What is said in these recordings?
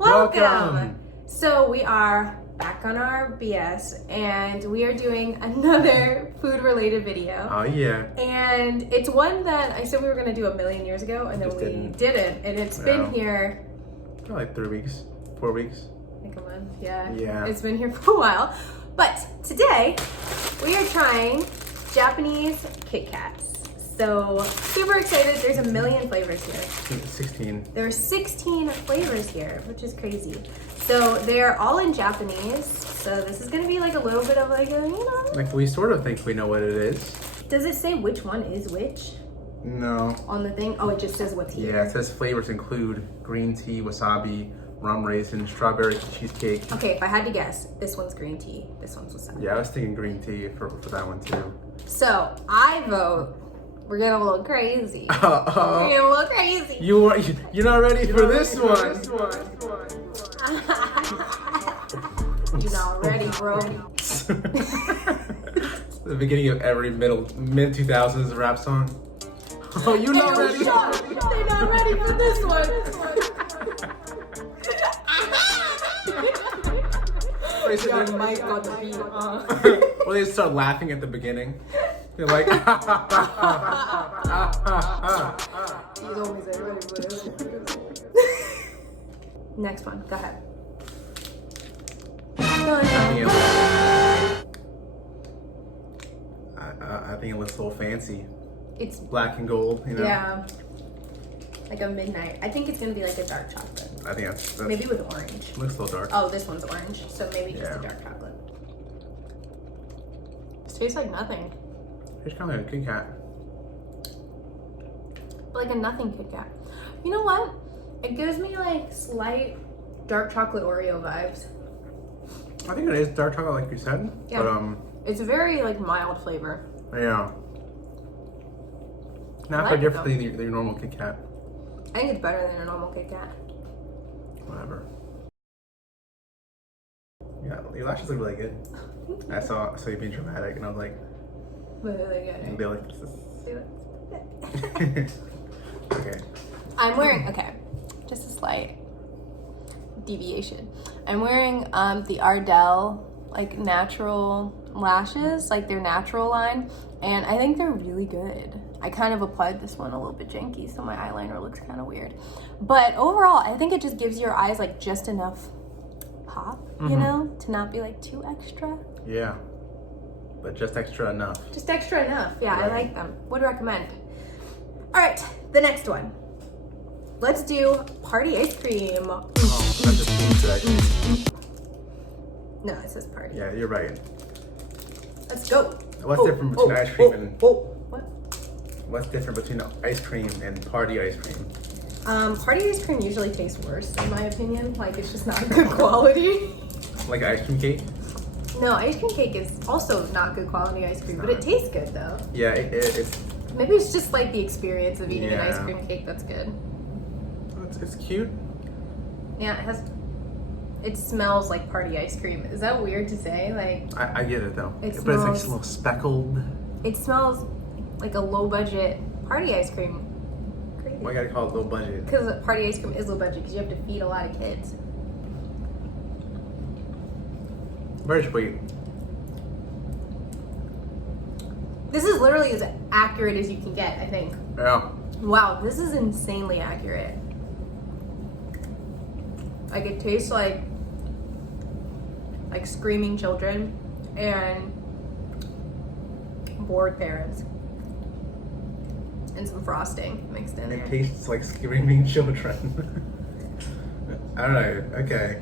Welcome! So we are back on our BS and we are doing another food related video. Oh yeah. And it's one that I said we were going to do a million years ago and then we didn't. And it's been here for like 3 weeks, 4 weeks. Like a month, yeah. Yeah. It's been here for a while. But today we are trying Japanese Kit Kats. So super excited. There's a million flavors here. 16. There are 16 flavors here, which is crazy. So they're all in Japanese. So this is gonna be like a little bit of like a, Like we sort of think we know what it is. Does it say which one is which? No. On the thing? Oh, it just says what's here. Yeah, it says flavors include green tea, wasabi, rum raisin, strawberry cheesecake. Okay, if I had to guess, this one's green tea, this one's wasabi. Yeah, I was thinking green tea for that one too. So I vote we're getting a little crazy. We're getting a little crazy. You're not ready for this one. You're not ready, bro. The beginning of every mid 2000s rap song. Oh, you're not ready. They're not ready for this one. Young Mike on the beat. Or they start laughing at the beginning. They're like, He's always like, ready for this. Next one, go ahead. I think it looks a little fancy. It's black and gold, you know? Yeah. Like a midnight. I think it's gonna be like a dark chocolate. I think that's maybe with orange. Looks a little dark. Oh, this one's orange, so maybe just a dark chocolate. This tastes like nothing. It's kind of like a Kit Kat. Like a nothing Kit Kat. You know what? It gives me like slight dark chocolate Oreo vibes. I think it is dark chocolate, like you said. Yeah. But it's a very like mild flavor. Yeah. Not very different than your normal Kit Kat. I think it's better than a normal Kit Kat. Whatever. Yeah, your lashes look really good. I saw you being dramatic, and I was like, Really good. they like this. Okay. I'm wearing, just a slight deviation. I'm wearing the Ardell like natural lashes, like their natural line, and I think they're really good. I kind of applied this one a little bit janky, so my eyeliner looks kind of weird. But overall, I think it just gives your eyes like just enough pop, you know, to not be like too extra. Yeah. But just extra enough. Just extra enough. Yeah, I like them. Would recommend. All right, the next one. Let's do party ice cream. Oh, that just means that. No, it says party. Yeah, you're right. Let's go. What's different between ice cream and what? What's different between ice cream and party ice cream? Party ice cream usually tastes worse, in my opinion. Like it's just not good quality. Like ice cream cake? No, ice cream cake is also not good quality ice cream, but it tastes good though. Yeah, it's. Maybe it's just like the experience of eating an ice cream cake that's good. It's cute. Yeah, it smells like party ice cream. Is that weird to say? Like I get it though. It but it's like smells- a little speckled. It smells like a low budget party ice cream. Crazy. Why gotta call it low budget? Because party ice cream is low budget because you have to feed a lot of kids. Very sweet. This is literally as accurate as you can get, I think. Yeah. Wow, this is insanely accurate. Like it tastes like screaming children and bored parents. And some frosting mixed in there. It tastes like screaming children. I don't know. Okay.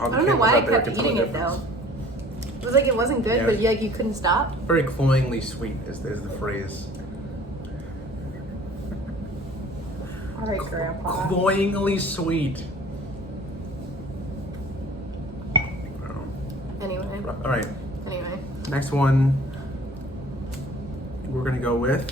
I don't know why I kept eating it though. It was like it wasn't good, but like you couldn't stop. Very cloyingly sweet is the phrase. All right, Grandpa. Cloyingly sweet. Anyway. All right. Anyway. Next one. We're gonna go with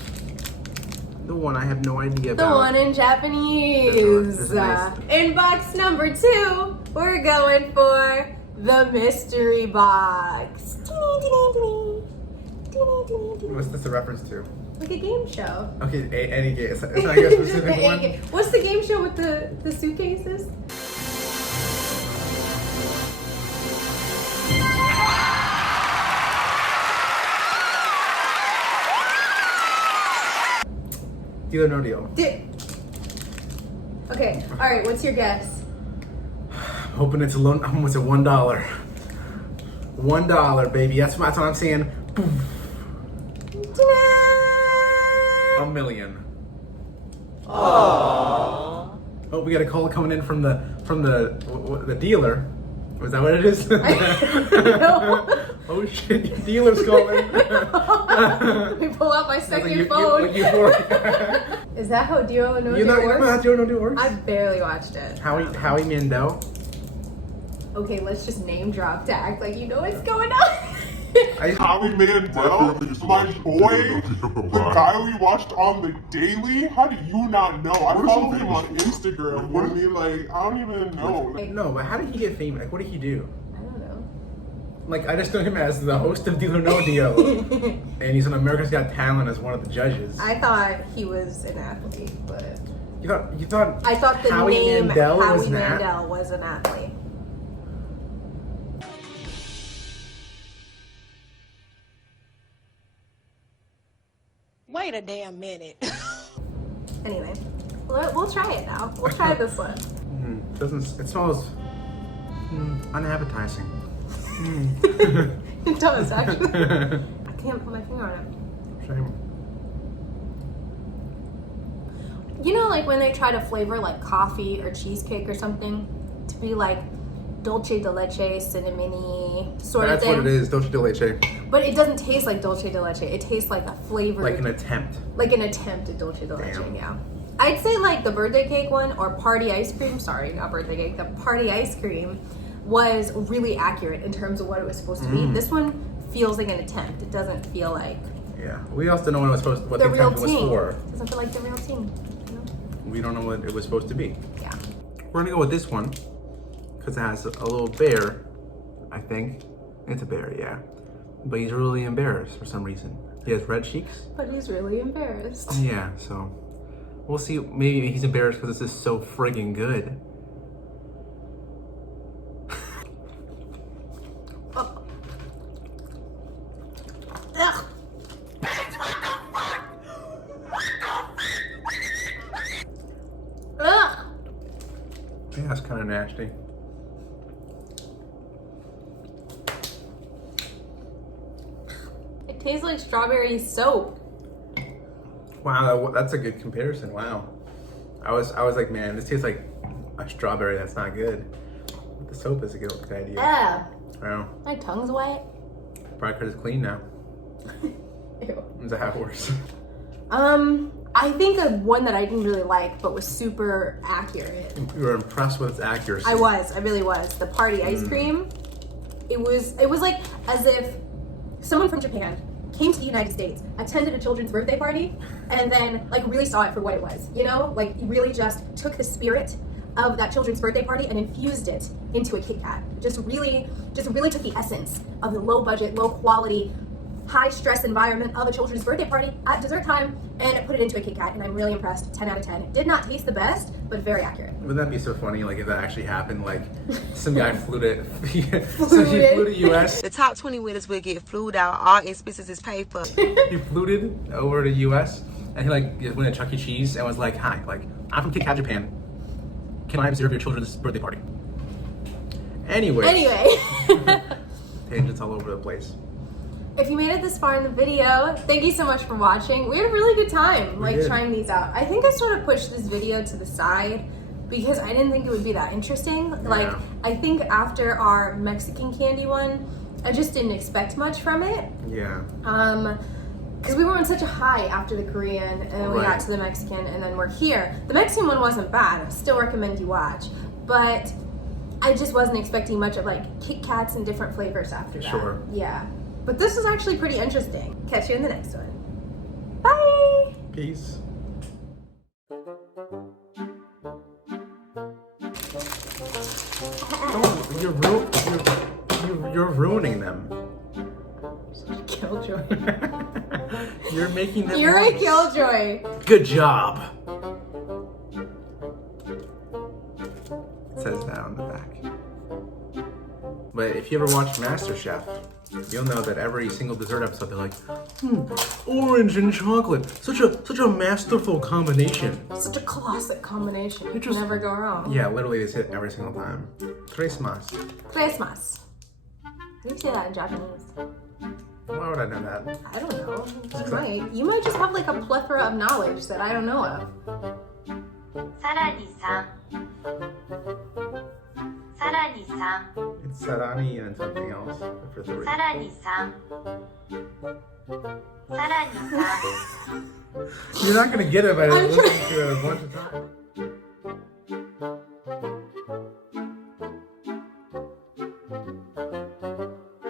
the one I have no idea about. The one in Japanese. This is nice. In box number 2, we're going for the mystery box. What's this a reference to? Like a game show. Okay, any game. It's not like a specific Any one. game. What's the game show with the suitcases? Deal or no deal. Okay, all right. What's your guess? Hoping it's a loan. What's it? $1. $1, baby. That's what I'm saying. A million. Aww. Oh, we got a call coming in from the dealer. Was that what it is? No. Oh shit! Your dealer's calling. Let me pull out my second phone. Is that how Deal or No You Deal know works? how Deal or No Deal works? I barely watched it. Howie Mandel. Okay, let's just name drop to act like you know what's going on. Howie Mandel, my boy, the guy we watched on the Daily. How do you not know? I follow him on Instagram. What I mean, like, I don't even know. No, but how did he get famous? Like, what did he do? I don't know. Like, I just know him as the host of Deal or No Deal, and he's on America's Got Talent as one of the judges. I thought he was an athlete, but You thought I thought the Howie name Mandel Howie was an Mandel was an athlete. Wait a damn minute. Anyway, we'll try it now. We'll try this one. It smells unappetizing. It does, actually. I can't put my finger on it. Shame. You know, like when they try to flavor like coffee or cheesecake or something to be like dulce de leche, cinnamony sort That's of thing. what it is, dulce de leche. But it doesn't taste like dulce de leche. It tastes like a flavored, Like an attempt. like an attempt at dulce de leche. Damn. Yeah. I'd say like the birthday cake one or party ice cream. Sorry, not birthday cake. The party ice cream was really accurate in terms of what it was supposed to be. This one feels like an attempt. It doesn't feel like Yeah. We also don't know what the the real attempt was team. for. Doesn't feel like the real team. You know? We don't know what it was supposed to be. Yeah. We're gonna go with this one because it has a little bear, I think. It's a bear, yeah. But he's really embarrassed for some reason. He has red cheeks. But he's really embarrassed. Yeah, so we'll see. Maybe he's embarrassed because this is so friggin' good. Oh. Ugh. Ugh. Yeah, that's kind of nasty. It tastes like strawberry soap. Wow, that's a good comparison. Wow. I was like, man, this tastes like a strawberry. That's not good. But the soap is a good idea. Ugh. Wow. My tongue's wet. Probably because it's clean now. Ew. Is that how it works? I think one that I didn't really like, but was super accurate. You were impressed with its accuracy. I really was. The party ice cream. It was like as if someone from Japan came to the United States, attended a children's birthday party, and then like really saw it for what it was. You know, like really just took the spirit of that children's birthday party and infused it into a Kit Kat. Just really took the essence of the low budget, low quality, high stress environment of a children's birthday party at dessert time and put it into a Kit Kat, and I'm really impressed. 10 out of 10. It did not taste the best, but very accurate. Wouldn't that be so funny? Like if that actually happened, like some guy flew to, so he flew to U.S. The top 20 winners will get flued out. All expenses is paid for. He flew over to U.S. and he like went to Chuck E. Cheese and was like, "Hi, like I'm from Kit Kat, Japan. Can I observe your children's birthday party?" Anyway, tangents all over the place. If you made it this far in the video, thank you so much for watching. We had a really good time, did. trying these out. I think I sort of pushed this video to the side because I didn't think it would be that interesting. Like, I think after our Mexican candy one, I just didn't expect much from it. Yeah. Because we were on such a high after the Korean, and then we got to the Mexican, and then we're here. The Mexican one wasn't bad. I still recommend you watch. But I just wasn't expecting much of like Kit Kats and different flavors after that. Sure. Yeah. But this is actually pretty interesting. Catch you in the next one. Bye! Peace. Oh, you're ruining them. Killjoy. You're making them You're a noise. killjoy. Good job. It says that on the back. But if you ever watch MasterChef, you'll know that every single dessert episode they're like, orange and chocolate, such a masterful combination. Such a classic combination. You just- never go wrong. Yeah, literally they say it every single time. Christmas. Christmas. How do you say that in Japanese? Why would I know that? I don't know. You might. You might just have like a plethora of knowledge that I don't know of. さらに3さらに3 It's sarani and something else for 3. さらに3さらに You're not gonna get it by I'm listening to it a bunch of times.